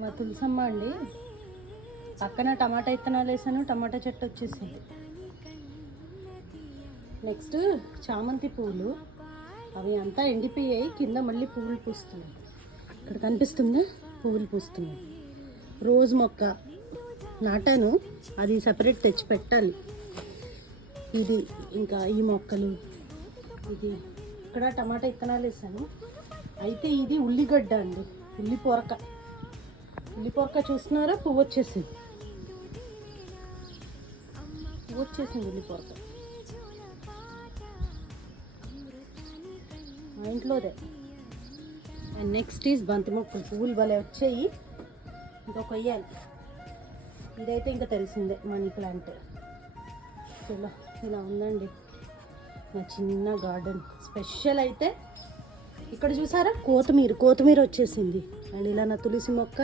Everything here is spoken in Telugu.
మా తులసమ్మ అండి. పక్కన టమాటా విత్తనాలు వేసాను, టమాటా చెట్టు వచ్చేసింది. నెక్స్ట్ చామంతి పూలు, అవి అంతా ఎండిపోయాయి. కింద మళ్ళీ పువ్వులు పూస్తున్నాయి. ఇక్కడ కనిపిస్తుందా, పువ్వులు పూస్తున్నాయి. రోజ్ మొక్క నాటాను, అది సపరేట్ తెచ్చి పెట్టాలి. ఇది ఇంకా ఈ మొక్కలు, ఇది ఇక్కడ టమాటా విత్తనాలు వేసాను. అయితే ఇది ఉల్లిగడ్డ అండి, ఉల్లిపొరక. ఉల్లిపొరక చూస్తున్నారా, పువ్వు వచ్చేసింది. ఉల్లిపొరక మా ఇంట్లోదే. అండ్ నెక్స్ట్ ఈజ్ బంతి మొక్కలు. పువ్వులు భలే వచ్చాయి, ఇంకా కొయ్యాలి. ఇదైతే ఇంకా తెలిసిందే, మనీ ప్లాంట్. ఇలా ఉందండి నా చిన్న గార్డెన్. స్పెషల్ అయితే ఇక్కడ చూసారా, కొత్తిమీర వచ్చేసింది. అండ్ ఇలా నా తులసి మొక్క.